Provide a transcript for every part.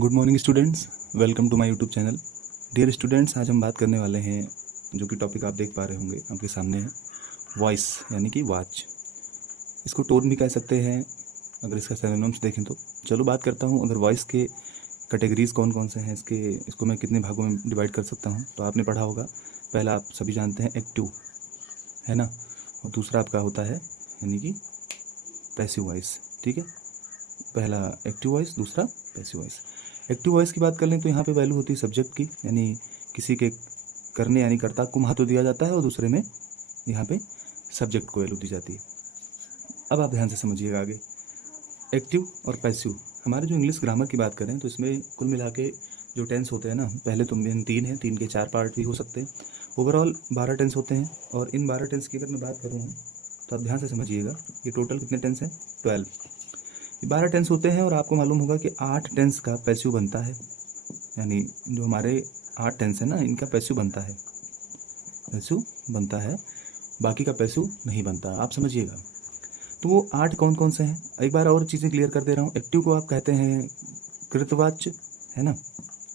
Good morning students, welcome to my YouTube channel. Dear students, आज हम बात करने वाले हैं जो कि टॉपिक आप देख पा रहे होंगे आपके सामने है वॉइस यानी कि वाच। इसको टोन भी कह सकते हैं अगर इसका सिनोनिम्स देखें तो। चलो बात करता हूँ, अगर वॉइस के कैटेगरीज कौन कौन से हैं, इसको मैं कितने भागों में डिवाइड कर सकता हूँ। तो आपने पढ़ा होगा, पहला आप सभी जानते हैं एक्टिव, है ना, और दूसरा आपका होता है यानी कि पैसिव वॉइस। ठीक है, पहला एक्टिव वॉइस, दूसरा पैसिव वॉइस। एक्टिव वॉइस की बात कर लें तो यहाँ पे वैल्यू होती है सब्जेक्ट की, यानी किसी के करने यानी कर्ता को महत्व दिया जाता है और दूसरे में यहाँ पे सब्जेक्ट को वैल्यू दी जाती है। अब आप ध्यान से समझिएगा आगे, एक्टिव और पैसिव। हमारे जो इंग्लिश ग्रामर की बात करें तो इसमें कुल मिला के जो टेंस होते हैं ना, पहले तो मेन 3 हैं, 3 के 4 पार्ट भी हो सकते हैं। ओवरऑल 12 टेंस होते हैं और इन 12 टेंस की अगर मैं बात करूँ तो आप ध्यान से समझिएगा, ये टोटल कितने टेंस हैं? 12। 12 टेंस होते हैं और आपको मालूम होगा कि 8 टेंस का पैसिव बनता है, यानी जो हमारे 8 टेंस है ना, इनका पैसिव बनता है, पैसिव बनता है, बाकी का पैसिव नहीं बनता। आप समझिएगा। तो वो 8 कौन कौन से हैं, एक बार और चीज़ें क्लियर कर दे रहा हूँ। एक्टिव को आप कहते हैं कृतवाच्य, है ना,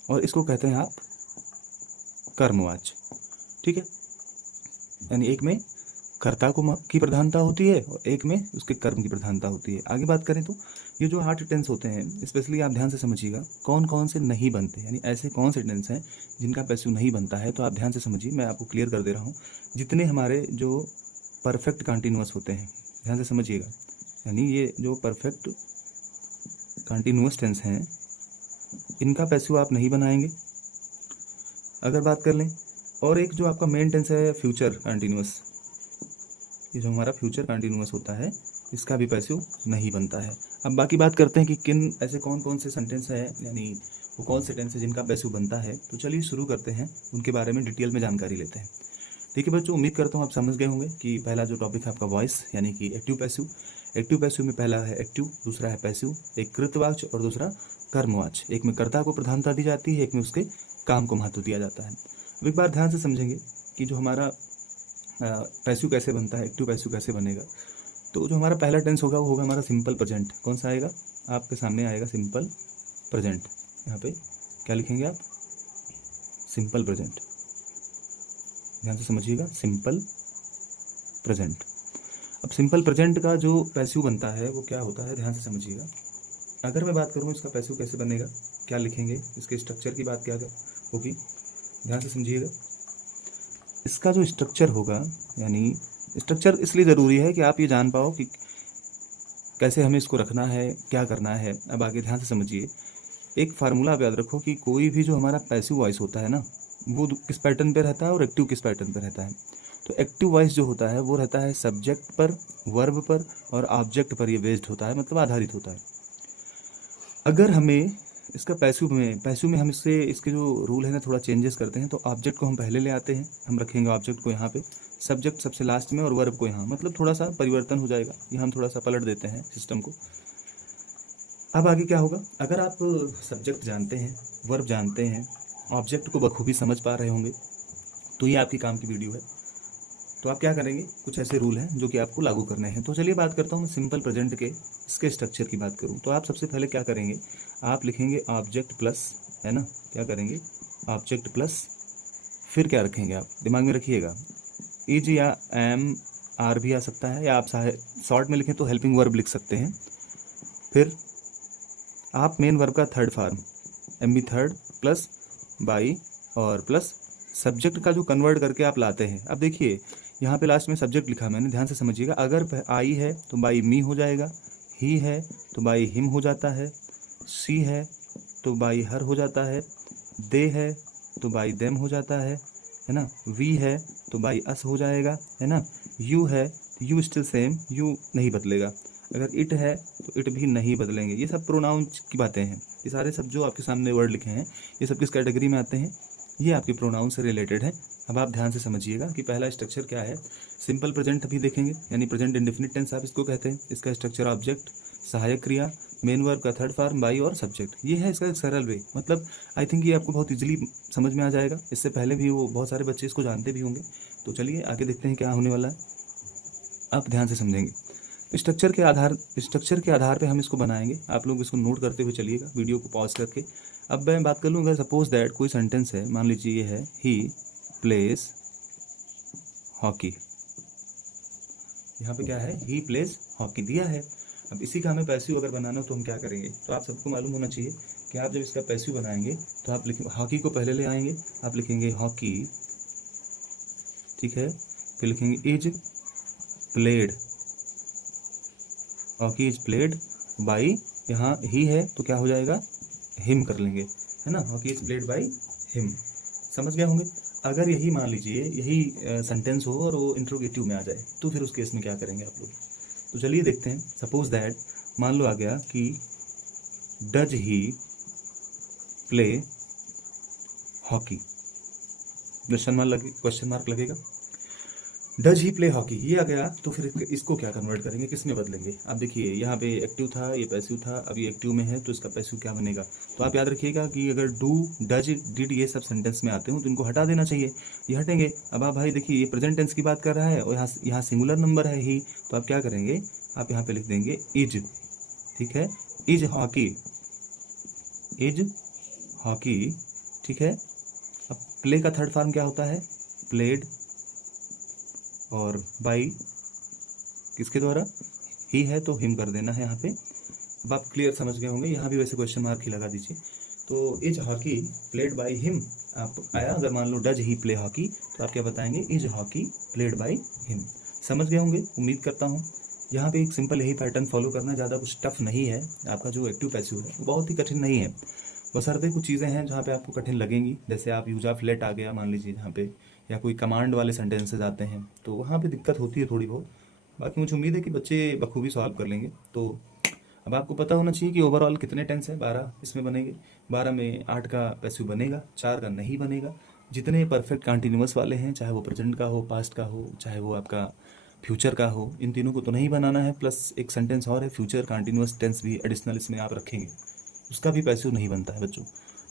और इसको कहते हैं आप कर्मवाच्य। ठीक है, यानी एक में कर्ता को की प्रधानता होती है और एक में उसके कर्म की प्रधानता होती है। आगे बात करें तो ये जो 8 टेंस होते हैं, स्पेशली आप ध्यान से समझिएगा कौन कौन से नहीं बनते, यानी ऐसे कौन से टेंस हैं जिनका पैसिव नहीं बनता है। तो आप ध्यान से समझिए, मैं आपको क्लियर कर दे रहा हूँ। जितने हमारे जो परफेक्ट कंटिन्यूअस होते हैं, ध्यान से समझिएगा, यानी ये जो परफेक्ट कंटिन्यूअस टेंस हैं इनका पैसिव आप नहीं बनाएंगे। अगर बात कर लें, और एक जो आपका मेन टेंस है फ्यूचर कंटिन्यूअस, ये जो हमारा फ्यूचर कंटिन्यूअस होता है इसका भी पैसिव नहीं बनता है। अब बाकी बात करते हैं कि किन ऐसे कौन कौन से सेंटेंस है, यानी वो कौन से टेंस है जिनका पैसिव बनता है। तो चलिए शुरू करते हैं, उनके बारे में डिटेल में जानकारी लेते हैं। ठीक है बच्चों, उम्मीद करता हूँ आप समझ गए होंगे कि पहला जो टॉपिक है आपका वॉइस यानी कि एक्टिव पैसिव। एक्टिव पैसिव में पहला है एक्टिव, दूसरा है पैसिव, एक कृतवाच्य और दूसरा कर्मवाच्य। एक में कर्ता को प्रधानता दी जाती है, एक में उसके काम को महत्व दिया जाता है। अब एक बार ध्यान से समझेंगे कि जो हमारा पैसिव कैसे बनता है, एक्टिव पैसिव कैसे बनेगा। तो जो हमारा पहला टेंस होगा वो होगा हमारा सिंपल प्रेजेंट। कौन सा आएगा? आपके सामने आएगा सिंपल प्रेजेंट। यहाँ पे क्या लिखेंगे आप? Simple present. ध्यान से समझिएगा, सिंपल प्रेजेंट। अब सिंपल प्रेजेंट का जो पैसिव बनता है वो क्या होता है, ध्यान से समझिएगा। अगर मैं बात करूँ इसका पैसिव कैसे बनेगा, क्या लिखेंगे, इसके स्ट्रक्चर की बात क्या होगी, ध्यान से समझिएगा। इसका जो स्ट्रक्चर होगा, यानी स्ट्रक्चर इसलिए ज़रूरी है कि आप ये जान पाओ कि कैसे हमें इसको रखना है, क्या करना है। अब आगे ध्यान से समझिए, एक फार्मूला आप याद रखो कि कोई भी जो हमारा पैसिव वॉइस होता है ना, वो किस पैटर्न पे रहता है और एक्टिव किस पैटर्न पे रहता है। तो एक्टिव वॉइस जो होता है वो रहता है सब्जेक्ट पर, वर्ब पर और ऑब्जेक्ट पर ये बेस्ड होता है, मतलब आधारित होता है। अगर हमें इसका पैसिव में हम इसके जो रूल है ना थोड़ा चेंजेस करते हैं। तो ऑब्जेक्ट को हम पहले ले आते हैं, हम रखेंगे ऑब्जेक्ट को यहाँ पे, सब्जेक्ट सबसे लास्ट में और वर्ब को यहाँ, मतलब थोड़ा सा परिवर्तन हो जाएगा, यहाँ हम थोड़ा सा पलट देते हैं सिस्टम को। अब आगे क्या होगा, अगर आप सब्जेक्ट जानते हैं, वर्ब जानते हैं, ऑब्जेक्ट को बखूबी समझ पा रहे होंगे, तो ये आपकी काम की वीडियो है। तो आप क्या करेंगे, कुछ ऐसे रूल हैं जो कि आपको लागू करने हैं। तो चलिए बात करता हूँ सिंपल प्रेजेंट के, इसके स्ट्रक्चर की बात करूँ तो आप सबसे पहले क्या करेंगे, आप लिखेंगे ऑब्जेक्ट प्लस, है ना, क्या करेंगे, ऑब्जेक्ट प्लस, फिर क्या रखेंगे आप दिमाग में रखिएगा, इज या एम, आर भी आ सकता है, या आप शॉर्ट में लिखें तो हेल्पिंग वर्ब लिख सकते हैं। फिर आप मेन वर्ब का third form M B third plus by और प्लस सब्जेक्ट का जो कन्वर्ट करके आप लाते हैं। अब देखिए यहाँ पे लास्ट में सब्जेक्ट लिखा मैंने, ध्यान से समझिएगा। अगर आई है तो बाई मी हो जाएगा, ही है तो बाई हिम हो जाता है, सी है तो बाई हर हो जाता है, दे है तो बाई देम हो जाता है ना, वी है तो बाई अस हो जाएगा, है ना, यू है तो यू स्टिल सेम, यू नहीं बदलेगा। अगर इट है तो इट भी नहीं बदलेंगे। ये सब प्रोनाउन की बातें हैं, ये सारे सब जो आपके सामने वर्ड लिखे हैं ये सब किस कैटेगरी में आते हैं, ये आपके प्रोनाउन से रिलेटेड है। अब आप ध्यान से समझिएगा कि पहला स्ट्रक्चर क्या है, सिंपल प्रेजेंट अभी देखेंगे, यानी प्रेजेंट इंडेफिनिट टेंस आप इसको कहते हैं। इसका स्ट्रक्चर ऑब्जेक्ट, सहायक क्रिया, मेन वर्ब का थर्ड फॉर्म, बाई और सब्जेक्ट, ये है इसका एक सरल वे। मतलब आई थिंक ये आपको बहुत इजीली समझ में आ जाएगा। इससे पहले भी वो बहुत सारे बच्चे इसको जानते भी होंगे। तो चलिए आगे देखते हैं क्या होने वाला है। आप ध्यान से समझेंगे, स्ट्रक्चर के आधार पे हम इसको बनाएंगे। आप लोग इसको नोट करते हुए चलिएगा वीडियो को पॉज करके। अब मैं बात कर लूँ, अगर सपोज दैट कोई सेंटेंस है, मान लीजिए ये है ही प्लेज हॉकी। यहाँ पे क्या है, ही प्लेज हॉकी दिया है। अब इसी का हमें पैसिव अगर बनाना हो तो हम क्या करेंगे, तो आप सबको मालूम होना चाहिए कि आप जब इसका पैसिव बनाएंगे तो आप लिखेंगे हॉकी को पहले ले आएंगे, आप लिखेंगे हॉकी, ठीक है, फिर लिखेंगे is played, hockey is played by, यहाँ ही है तो क्या हो जाएगा, हिम कर लेंगे, है ना, hockey is played by him. समझ गए होंगे। अगर यही मान लीजिए यही सेंटेंस हो और वो इंट्रोगेटिव में आ जाए तो फिर उस केस में क्या करेंगे आप लोग, तो चलिए देखते हैं। सपोज दैट मान लो आ गया कि does he play hockey, question mark लगेगा, डज ही प्ले हॉकी ये आ गया, तो फिर इसको क्या कन्वर्ट करेंगे, किस में बदलेंगे। आप देखिए यहाँ पे एक्टिव था, ये पैसिव था, अब ये एक्टिव में है तो इसका पैसिव क्या बनेगा। तो आप याद रखिएगा कि अगर डू डज डिड ये सब सेंटेंस में आते हो तो इनको हटा देना चाहिए, ये हटेंगे। अब आप भाई देखिए ये प्रेजेंट टेंस की बात कर रहा है और यहाँ सिंगुलर नंबर है ही, तो आप क्या करेंगे, आप यहाँ पे लिख देंगे इज, ठीक है, इज हॉकी, इज हॉकी, ठीक है। अब प्ले का थर्ड फॉर्म क्या होता है, प्लेड, और बाई किसके द्वारा, ही है तो हिम कर देना है यहाँ पे। अब आप क्लियर समझ गए होंगे, यहाँ भी वैसे क्वेश्चन मार्क ही लगा दीजिए। तो is hockey played by him आप आया, अगर मान लो डज ही प्ले हॉकी तो आप क्या बताएंगे, is hockey played by him. समझ गए होंगे उम्मीद करता हूँ। यहाँ पे एक सिंपल यही पैटर्न फॉलो करना, ज़्यादा कुछ टफ नहीं है। आपका जो एक्टिव पैसिव है वो बहुत ही कठिन नहीं है, बशर्ते कुछ चीज़ें हैं जहाँ पे आपको कठिन लगेंगी, जैसे आप यूज ऑफ लेट आ गया मान लीजिए जहाँ पे, या कोई कमांड वाले सेंटेंसेज आते हैं तो वहाँ पे दिक्कत होती है थोड़ी बहुत। बाकी मुझे उम्मीद है कि बच्चे बखूबी सॉल्व कर लेंगे। तो अब आपको पता होना चाहिए कि ओवरऑल कितने टेंस हैं, 12 इसमें बनेंगे। 12 में 8 का पैसिव बनेगा, 4 का नहीं बनेगा। जितने परफेक्ट कंटिन्यूअस वाले हैं, चाहे वो प्रेजेंट का हो, पास्ट का हो, चाहे वो आपका फ्यूचर का हो, इन तीनों को तो नहीं बनाना है। प्लस एक सेंटेंस और है फ्यूचर कंटिन्यूअस टेंस भी एडिशनल इसमें आप रखेंगे, उसका भी पैसिव नहीं बनता है बच्चों।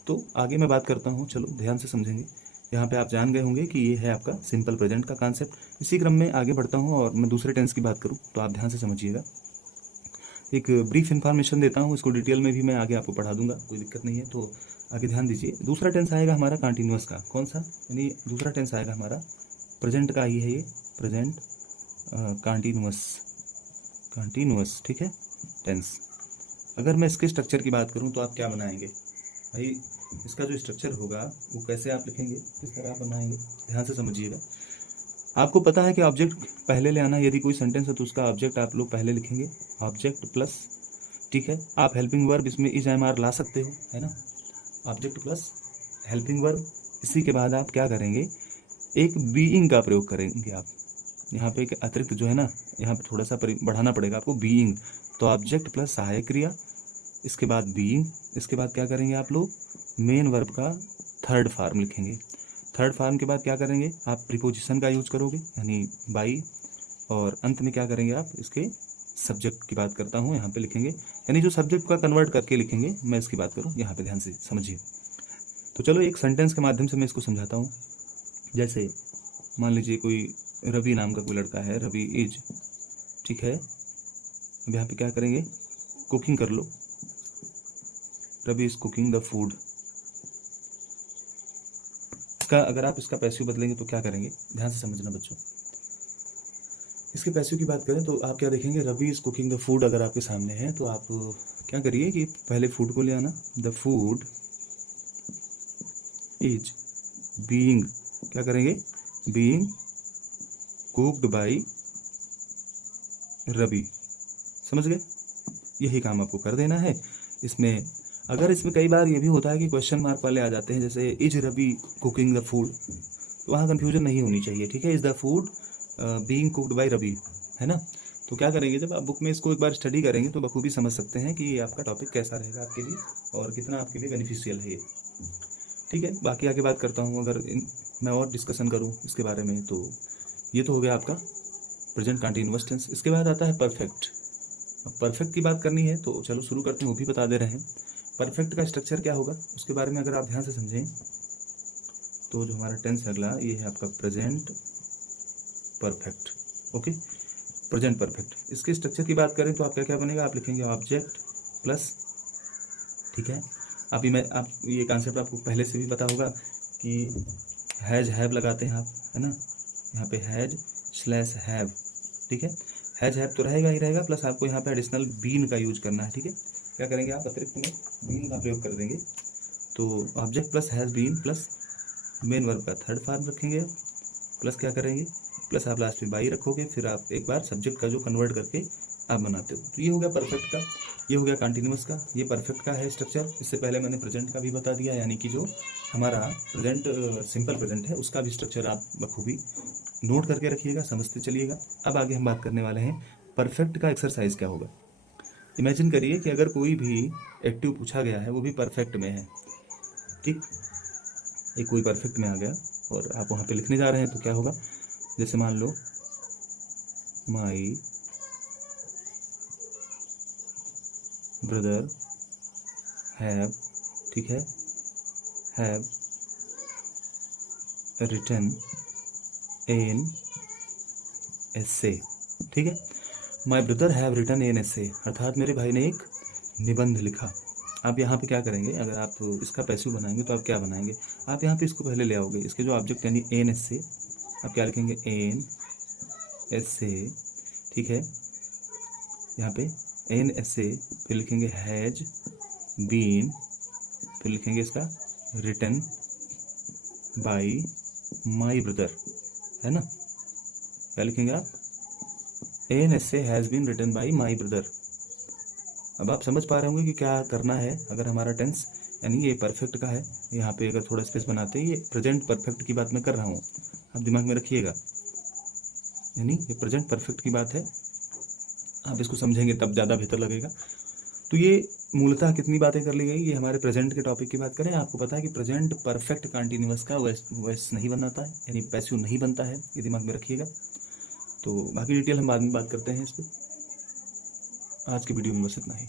तो आगे मैं बात करता हूँ, चलो ध्यान से समझेंगे। यहाँ पे आप जान गए होंगे कि ये है आपका सिंपल प्रेजेंट का कॉन्सेप्ट। इसी क्रम में आगे बढ़ता हूँ और मैं दूसरे टेंस की बात करूँ तो आप ध्यान से समझिएगा। एक ब्रीफ इन्फॉर्मेशन देता हूँ, इसको डिटेल में भी मैं आगे आपको पढ़ा दूंगा, कोई दिक्कत नहीं है। तो आगे ध्यान दीजिए। दूसरा टेंस आएगा हमारा कंटिन्यूअस का, कौन सा, यानी दूसरा टेंस आएगा हमारा प्रेजेंट का ही है, ये प्रेजेंट कंटिन्यूअस, ठीक है, टेंस। अगर मैं इसके स्ट्रक्चर की बात करूँ तो आप क्या बनाएंगे भाई, इसका जो स्ट्रक्चर होगा वो कैसे आप लिखेंगे, किस तरह आप बनाएंगे, ध्यान से समझिएगा। आपको पता है कि ऑब्जेक्ट पहले ले आना है, यदि कोई सेंटेंस है तो उसका ऑब्जेक्ट आप लोग पहले लिखेंगे, ऑब्जेक्ट प्लस, ठीक है। आप हेल्पिंग वर्ब इसमें इज एम आर ला सकते हो, है ना, ऑब्जेक्ट प्लस हेल्पिंग वर्ब। इसी के बाद आप क्या करेंगे, एक बीइंग का प्रयोग करेंगे आप। यहाँ पे एक अतिरिक्त जो है ना, यहाँ पे थोड़ा सा बढ़ाना पड़ेगा आपको, बीइंग। तो ऑब्जेक्ट प्लस सहायक क्रिया, इसके बाद बीइंग, इसके बाद क्या करेंगे आप लोग, मेन वर्ब का थर्ड फॉर्म लिखेंगे। थर्ड फॉर्म के बाद क्या करेंगे, आप प्रीपोजिशन का यूज करोगे यानी बाई, और अंत में क्या करेंगे आप, इसके सब्जेक्ट की बात करता हूँ यहाँ पे लिखेंगे, यानी जो सब्जेक्ट का कन्वर्ट करके लिखेंगे, मैं इसकी बात करूँ यहाँ पे, ध्यान से समझिए। तो चलो एक सेंटेंस के माध्यम से मैं इसको समझाता हूँ। जैसे मान लीजिए कोई रवि नाम का कोई लड़का है, रवि इज, ठीक है। अब यहाँ पे क्या करेंगे, कुकिंग कर लो, Ravi is cooking the food. इसका अगर आप इसका पैसिव बदलेंगे तो क्या करेंगे, ध्यान से समझना बच्चों। इसके पैसिव की बात करें तो आप क्या देखेंगे, Ravi is cooking the food अगर आपके सामने है तो आप क्या करिए कि पहले फूड को ले आना, द फूड इज बीइंग, क्या करेंगे, बीइंग कुक्ड बाई रवि। समझ गए, यही काम आपको कर देना है। इसमें अगर इसमें कई बार ये भी होता है कि क्वेश्चन मार्क वाले आ जाते हैं, जैसे is Ravi cooking the food, तो वहाँ कंफ्यूजन नहीं होनी चाहिए, ठीक है। Is the food being cooked by Ravi, है ना। तो क्या करेंगे, जब आप बुक में इसको एक बार स्टडी करेंगे तो बखूबी समझ सकते हैं कि ये आपका टॉपिक कैसा रहेगा आपके लिए और कितना आपके लिए बेनिफिशियल है ये, ठीक है। बाकी आगे बात करता हूँ, अगर मैं और डिस्कशन करूँ इसके बारे में, तो ये तो हो गया आपका प्रेजेंट कंटिन्यूअस टेंस। इसके बाद आता है परफेक्ट। अब परफेक्ट की बात करनी है तो चलो शुरू करते हैं, वो भी बता दे रहे हैं। परफेक्ट का स्ट्रक्चर क्या होगा उसके बारे में अगर आप ध्यान से समझें तो जो हमारा टेंस अगला ये है आपका present perfect, okay. Present perfect. इसके स्ट्रक्चर की बात करें तो आप क्या क्या बनेगा, आप लिखेंगे ऑब्जेक्ट प्लस, ठीक है। आप ये कॉन्सेप्ट आपको पहले से भी पता होगा कि हैज हैव लगाते हैं आप, है ना। यहाँ पे हैज स्लैश हैव, ठीक है। हैज हैव तो रहेगा ही रहेगा, प्लस आपको यहाँ पे एडिशनल बीन का यूज करना है, ठीक है। क्या करेंगे आप, अतिरिक्त में बीन का प्रयोग कर देंगे। तो object plus has been plus main verb का थर्ड फॉर्म रखेंगे, प्लस क्या करेंगे, प्लस आप लास्ट में बाई रखोगे, फिर आप एक बार सब्जेक्ट का जो कन्वर्ट करके आप बनाते हो। तो ये हो गया परफेक्ट का, ये हो गया कॉन्टिन्यूअस का, ये परफेक्ट का है स्ट्रक्चर। इससे पहले मैंने प्रेजेंट का भी बता दिया, यानी कि जो हमारा प्रेजेंट सिंपल प्रेजेंट है उसका भी स्ट्रक्चर आप बखूबी नोट करके रखिएगा, समझते चलिएगा। अब आगे हम बात करने वाले हैं परफेक्ट का एक्सरसाइज क्या होगा। इमेजिन करिए कि अगर कोई भी एक्टिव पूछा गया है, वो भी परफेक्ट में है, ठीक। एक कोई परफेक्ट में आ गया और आप वहाँ पे लिखने जा रहे हैं, तो क्या होगा, जैसे मान लो माई ब्रदर हैव, ठीक है, हैव रिटन एन एसे, ठीक है। My brother have written an essay, अर्थात मेरे भाई ने एक निबंध लिखा। आप यहाँ पे क्या करेंगे, अगर आप इसका पैसिव बनाएंगे तो आप क्या बनाएंगे, आप यहाँ पे इसको पहले ले आओगे, इसके जो ऑब्जेक्ट यानी एन एसे, आप क्या लिखेंगे, एन एसे, ठीक है। यहाँ पे एन एसे, फिर लिखेंगे हैज बीन, फिर लिखेंगे इसका रिटन बाई माई ब्रदर, है ना। क्या लिखेंगे आप, an essay has been written by my brother. अब आप समझ पा रहे होंगे कि क्या करना है। अगर हमारा टेंस यानी ये परफेक्ट का है, यहाँ पे अगर थोड़ा स्पेस बनाते हैं, ये प्रेजेंट परफेक्ट की बात मैं कर रहा हूँ, आप दिमाग में रखिएगा, यानी ये प्रेजेंट परफेक्ट की बात है। आप इसको समझेंगे तब ज़्यादा बेहतर लगेगा। तो ये मूलतः कितनी बातें कर ली गई, ये हमारे प्रेजेंट के टॉपिक की बात करें। आपको पता है कि प्रेजेंट परफेक्ट कंटिन्यूअस का वॉइस नहीं बनाता है, यानी पैसिव नहीं बनता है, ये दिमाग में रखिएगा। तो बाकी डिटेल हम बाद में बात करते हैं इस पर। आज की वीडियो में बस इतना ही।